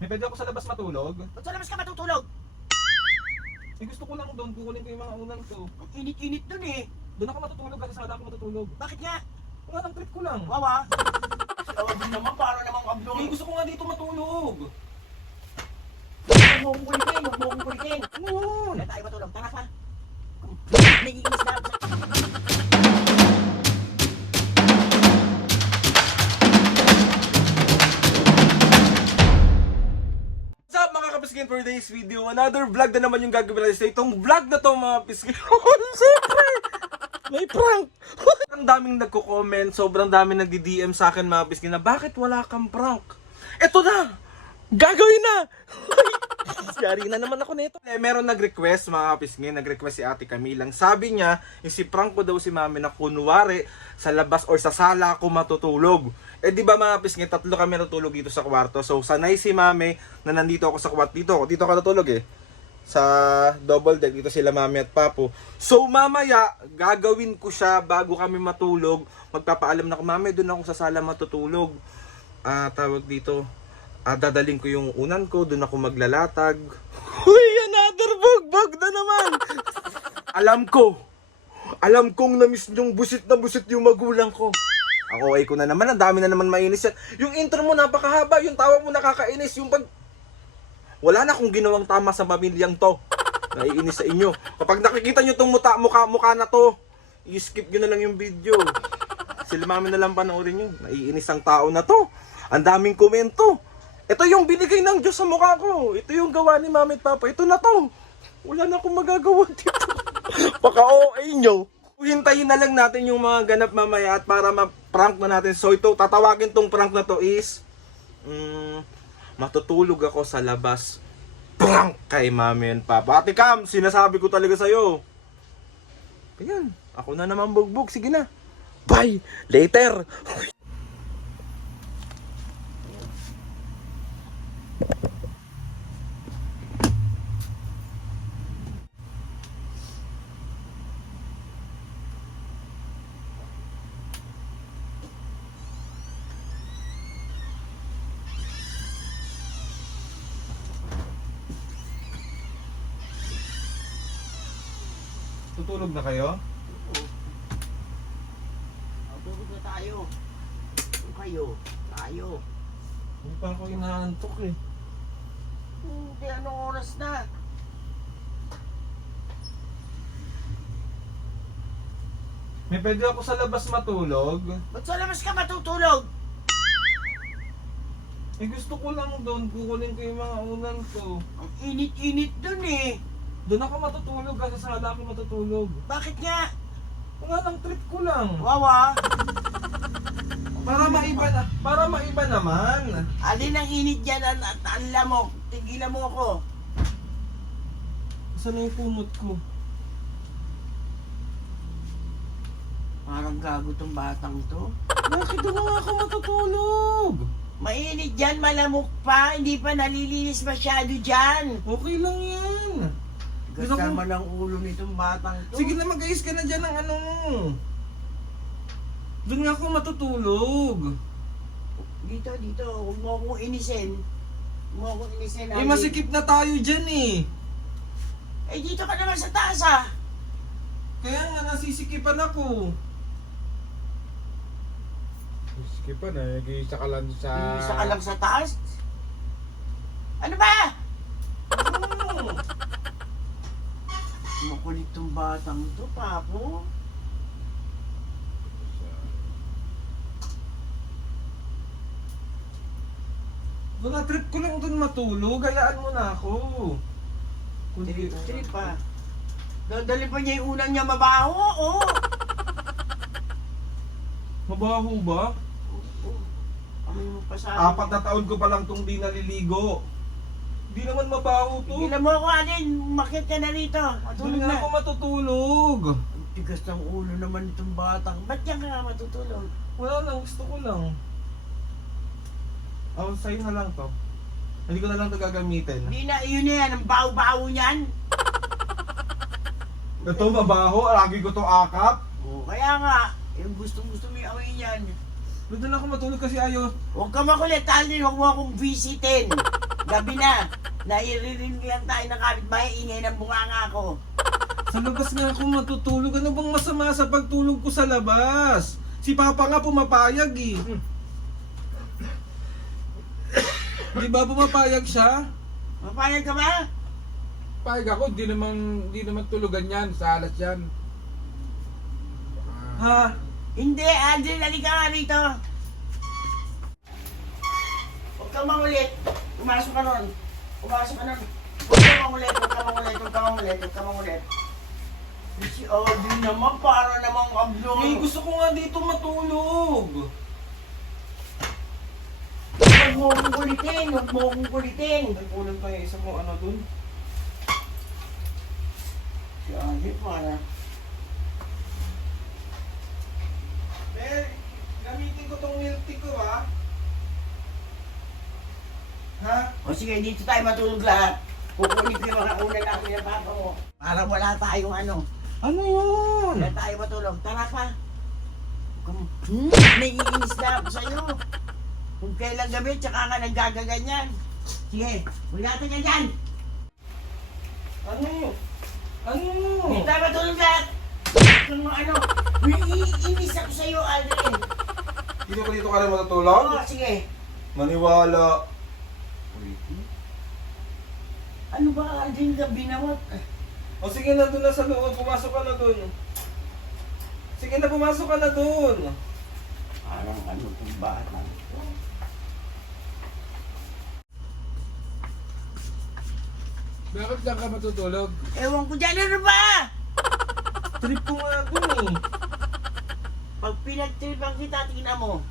May pwede ako sa labas matulog? Ba't sa labas ka matutulog? Eh gusto ko lang doon, kukunin ko yung mga unan ko. Ang init-init dun eh. Doon ako matutulog kasi sa sala ako matutulog. Bakit nga? Wala nang trip ko lang. Wawa. Sawa din naman, para namang kablo. Eh gusto ko nga dito matulog. Huwag mo kong kulitin, huwag mo kong kulitin. Noon. Wala tayo matulog, tara pa. Nagiginis na ako sa... What's up mga kapiskin, for today's video? Another vlog na naman yung gagawin natin sa itong vlog na to mga piskin. Siyempre! May prank! Ang daming nagko-comment, sobrang daming nagdi-DM sa akin mga piskin na bakit wala kang prank? Eto na! Gagawin na! Yari na naman ako nito. Meron nag-request mga kapiskin, nag-request si Ate Camilang. Sabi niya, si-prank ko daw si Mami na kunwari sa labas or sa sala ako matutulog. Eh di ba mga pisngin, tatlo kami natulog dito sa kwarto. So sanay si Mami na nandito ako sa kwarto. Dito ako natulog eh. Sa double deck, dito sila Mami at Papo. So mamaya, gagawin ko siya bago kami matulog. Magpapaalam na ko, Mami, doon ako sa sala matutulog. Tawag dito, dadaling ko yung unan ko, doon ako maglalatag. Uy, another bugbog na naman! Alam kong na-miss yung busit na busit yung magulang ko. Ako ay ko na naman, ang dami na naman mainis yan. Yung intro mo napakahaba, yung tawa mo nakakainis, yung pag... Wala na akong ginawang tama sa pamilyang to. Naiinis sa inyo. Kapag nakikita nyo itong mukha na to, i-skip nyo na lang yung video. Sila Mami na lang panoorin nyo. Naiinis ang tao na to. Ang daming komento. Ito yung binigay ng Diyos sa mukha ko. Ito yung gawa ni Mami at Papa. Ito na to. Wala na akong magagawa dito. Paka-OA nyo. Hintayin na lang natin yung mga ganap mamaya at para ma-prank na natin. So ito, tatawagin tong prank na to is matutulog ako sa labas. Prank kay Mami and Papa. Ate Cam, sinasabi ko talaga sa'yo. Ayan, ako na naman bugbog. Sige na. Bye! Later! Tutulog na kayo? Tulog na tayo. Kung kayo, tayo. Hindi pa ako inaantok eh. Hindi, anong oras na? May pwede ako sa labas matulog? Ba't sa labas ka matutulog? Eh gusto ko lang doon, kukunin ko yung mga unan ko. Ang init-init dun eh. Doon ako matutulog kasi sa sala ako matutulog. Bakit nga? Wala nang trip ko lang. Wawa. Para maiba naman. Alin ang init dyan at ang lamok? Tigilan mo ako. Saan na yung kumot ko? Parang gago tong batang to. Bakit doon nga ako matutulog? Mainit dyan, malamok pa. Hindi pa nalilinis masyado dyan. Okay lang yan. Kasama ng ulo nitong batang to. Sige na, mag-ayos ka na dyan ng ano mo. Doon nga ako matutulog. Dito. Huwag mo akong inisin. Huwag mo akong inisin. Eh masikip na tayo dyan eh. Eh dito ka naman sa taas ah. Kaya nga nasisikipan ako. Skipan na, nag-iisa ka lang sa... Isa ka lang sa taas. Ano ba? Ano? Makulit tong batang to, Papo. Wala, trip ko lang doon matulog. Hayaan mo na ako. Trip pa. Dadali pa niya yung unang niya mabaho, oh. Mabaho ba? Amoy mo pa sa 4 na taon ko pa lang tong di naliligo. Di naman mabaho to. Tigilan mo ako, Alin. Makit ka na rito. Doon Matulog nga na. ako matutulog. Ang tigas ng ulo naman itong batang. Ba't yan ka nga matutulog? Wala lang, gusto ko lang. Sa'yo na lang to. Hindi ko na lang to gagamitin. Hindi na, yun na yan. Ang baho-baho niyan. Ito mabaho, lagi ko to akap. Oh, kaya nga. Yung gusto mo yung amoy niyan. Doon ako matulog kasi ayaw. Huwag ka makulit, Alin. Huwag mo akong visitin. Gabi na. Nairirinig lang tayo ng kapitbahay, ingay ng bunganga ko. Sa labas nga ako matutulog. Ano bang masama sa pagtulog ko sa labas? Si Papa nga pumapayag eh. Di ba pumapayag siya? Mapayag ka ba? Payag ako, di naman tulugan yan, sa alas yan. Ha? Hindi, Aldrin, halika nga rito. Huwag kang mangulit. Pumasok ka nun. Pumasok ka nun. Huwag kang mangulit, huwag kang mangulit, huwag kang mangulit, huwag kang mangulit. Si Aldrin naman, para namang kablo. Eh, gusto ko nga dito matulog. Huwag mo akong kulitin, huwag mo akong kulitin. Ay, kulang pa yung isa kong ano dun. Si Aldrin, para. Mary, gamitin ko tong milk tea ko ha. Ha? O sige, dito tayo matulog lahat. Kukunin ko yung mga unan na kuya papa mo. Para wala tayong ano. Ano yun? Wala tayo matulog. Tara pa. Naiinis na ako sa'yo. Kung kailan gabi, tsaka ka naggagaganyan. Sige, bulatan ka dyan. Ano? Ano? Dito tayo matulog lahat. Kung ano, naiinis ako sa'yo, Aldrin. Dito ka rin matutulog? Oo, sige. Maniwala. Ano ba, Aldrin, gabi na mo? O sige na, dun na sa loob. Pumasok ka na dun. Sige na, pumasok ka na dun. Parang ano kung bata. Bakit diyan ka matutulog? Ewan ko dyan, ano ba? Trip ko nga dun eh. Pag pinag-tripan kita, tingnan mo.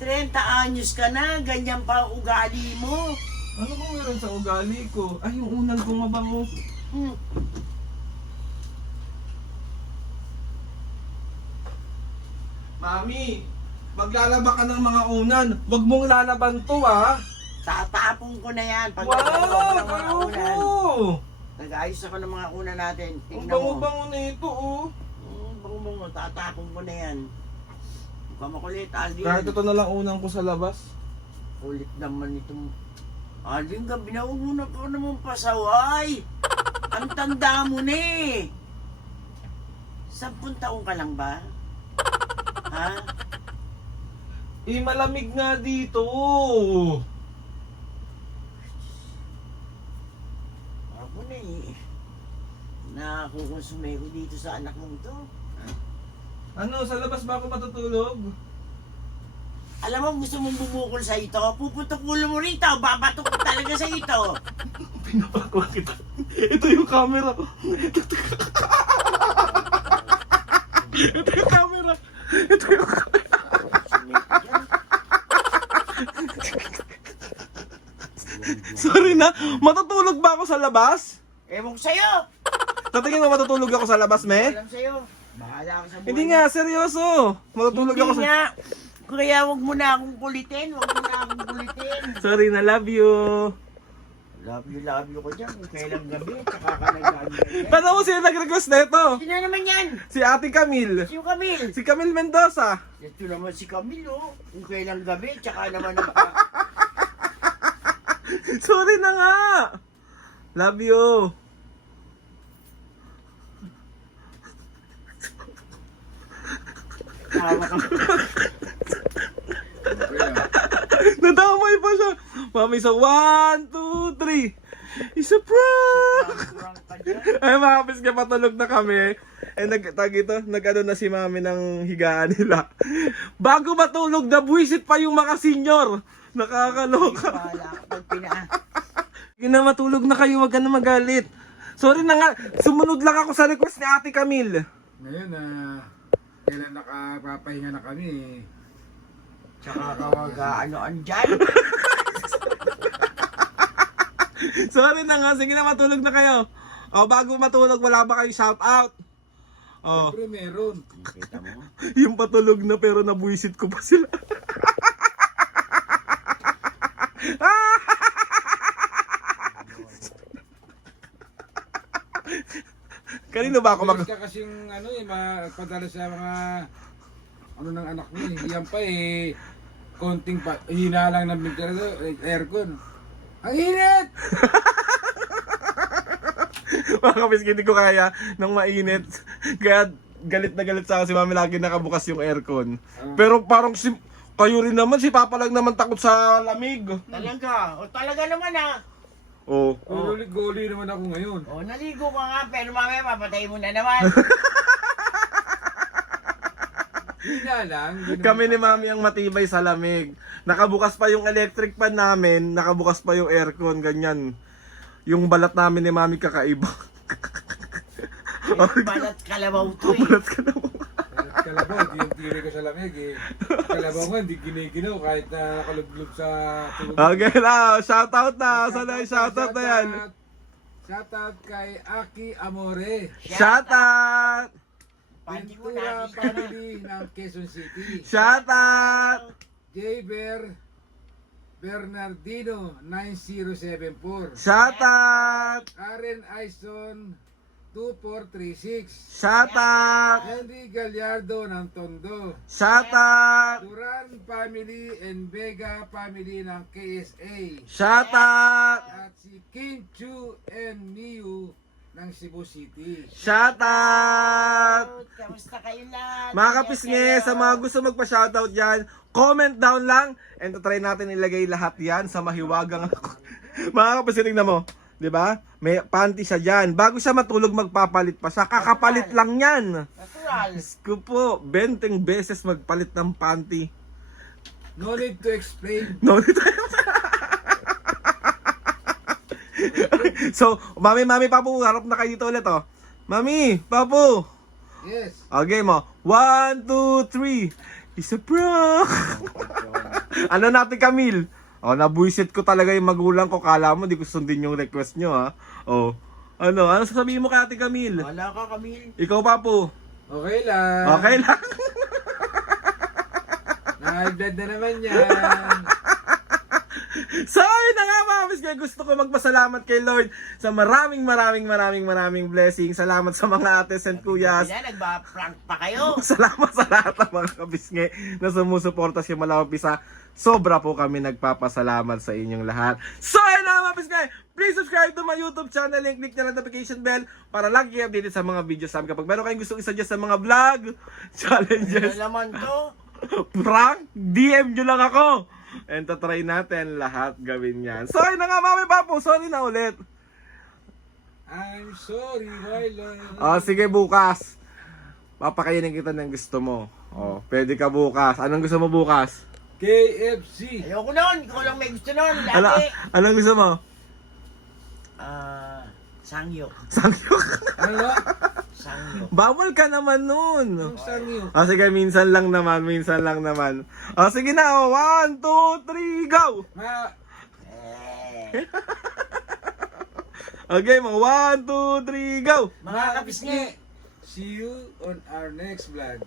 30 anyos ka na, ganyan pa ang ugali mo. Ano kung meron sa ugali ko? Ay, yung unang kong mabango. Hmm. Mami, maglalaba ka ng mga unan. Huwag mong lalaban to ah. Tatapon ko na yan. Pag Wow, natapon ko ng mga unan. ayoko. Nag-ayos ako ng mga unan natin. Ang Tingnan mo. bango-bango na ito oh. Bango-bango. Tatapon ko na yan. Huwag ka makulit, Aldin. Kahit ito na lang unang ko sa labas. Kulit naman itong... Aldin, gabi na huwag mo na ka naman pasaway. Ang tanda mo na eh. 10 taong ka lang ba? Ha? Eh, malamig nga dito. Ako na eh. Nakukonsume ko dito sa anak mong to. Ano, sa labas ba ako matutulog? Alam mo, gusto mong bumukol sa ito? Puputok ulo mo rito. Babatok ko talaga sa ito. Pinapakwa kita. Ito yung camera. Ito yung camera. Ito yung camera. Sorry na, matutulog ba ako sa labas? Ewan ko sa'yo. Tatingin mo matutulog ako sa labas, me? Alam sa'yo. Bahala ka sa buhay. Hindi nga, seryoso. Matutulog ako Hindi sa... nga. Kaya wag mo na akong kulitin. Wag mo na akong kulitin. Sorry na, love you. Love you ko dyan. Kung kailang gabi. Tsaka ka nag-gabi. Paano mo sila nag-request na ito? Sino naman yan? Si Ate Camille. Si Camille. Si Camille Mendoza. Ito naman si Camille, oh. Kung kailang gabi. Tsaka naman Sorry na nga. Love you. Tawa ka. Nadamay pa siya. Mami, sa 1, 2, 3. It's a prank! Kurang ka dyan. Ay, mga kapis ka, patulog na kami. Eh, nag-ano na si mami ng higaan nila. Bago matulog, nabuisit pa yung mga senior. Nakakaloka. Bahala ka pag pina... Sige na, matulog na kayo, wag ka na magalit. Sorry na nga, sumunod lang ako sa request ni Ate Camille. Ngayon, kailan nakapapahinga na kami, Tsaka kawag ano-an dyan. Sorry na nga, sige na, matulog na kayo. O, bago matulog, wala ba kayong shout out? O, Siyempre meron. Kita mo? yung patulog na pero nabuisit ko pa sila. Kanino ba ako Mabilis ka kasing ano eh, magpadala sa mga ano ng anak mo eh. Yan pa eh, konting hina lang ng aircon. Ang init! Mga kapiskin, hindi ko kaya ng mainit. Kaya galit na galit sa akin si mami lagi nakabukas yung aircon. Pero parang kayo rin naman, si Papa lang naman takot sa lamig. Talaga. O talaga naman ah. Oh. Guli naman ako ngayon. O naligo ka nga pero mamaya papatay mo na naman. Hina lang. Hindi naman- Kami ni mami ang matibay sa lamig. Nakabukas pa yung electric fan namin, nakabukas pa yung aircon, ganyan. Yung balat namin ni mami kakaiba. Balat kalabaw to eh. Balat ka naman. Kalabaw, di yung tiri ko sa lamig eh. Kalabaw nga, hindi giniginaw kahit na nakalublog sa tulog. Okay na, shoutout na. Sana yung shoutout na yan. Shoutout kay Aki Amore. Shoutout! Pandi mo Pintura na. Family ng Quezon City. Shoutout! Jaber Bernardino 9074. Shoutout! Aren Aison 2436. Shoutout! Henry Gallardo ng Tondo. Shoutout! Duran Family and Vega Family ng KSA. Shoutout! At si King Chu and Niu ng Cebu City. Shoutout! Kamusta kayo lahat? Mga kapisnge, sa mga gusto magpa-shoutout dyan, comment down lang and try natin ilagay lahat yan sa mahiwagang mga kapisnge, tingnan mo, di ba? May panty siya dyan. Bago siya matulog, magpapalit pa siya. Kakapalit lang yan. Natural. Diyos ko po, 20 beses magpalit ng panty. No need to explain. No, so, mami, papu, harap na kayo dito ulit, oh. Mami, papu. Yes. Okay mo. 1, 2, 3. It's a prank. Ano natin, Camille? Oh, nabuisit ko talaga yung magulang ko. Kala mo, di ko sundin yung request nyo, ha? Oh. Ano sasabihin mo kay Ate Camille? Wala ka, Camille. Ikaw, papu. Okay lang. Okay lang. Na-high blood na naman yan. So, yun na nga mga kapisnge, gusto ko magpasalamat kay Lord sa maraming blessing. Salamat sa mga ates and kuyas. Bila, nagpa-prank pa kayo. Salamat sa lahat ng mga kapisnge na sumusuporta sa Malawapisa. Sobra po kami nagpapasalamat sa inyong lahat. So, yun na mga kapisnge, please subscribe to my YouTube channel and click na notification bell para lagi kayo updated sa mga videos namin. Kapag meron kayong gustong isa-suggest sa mga vlog, challenges, Ano naman to? prank, DM nyo lang ako. And tatry natin lahat gawin yan. So, yun na nga mami papo, sorry na ulit. I'm sorry, Wylan. Sige bukas. Papakainin kita ng gusto mo. Pwede ka bukas. Anong gusto mo bukas? KFC. Ayoko nun. Ikaw lang may gusto nun. Lagi. Anong gusto mo? Sangyo. Sangyok. Ano? Sangyo. Bawal ka naman nun. Ang sangyo. Sige, minsan lang naman. Sige na, 1, 2, 3, go! Okay, mga 1, 2, 3, go! Mga kapisngi. See you on our next vlog.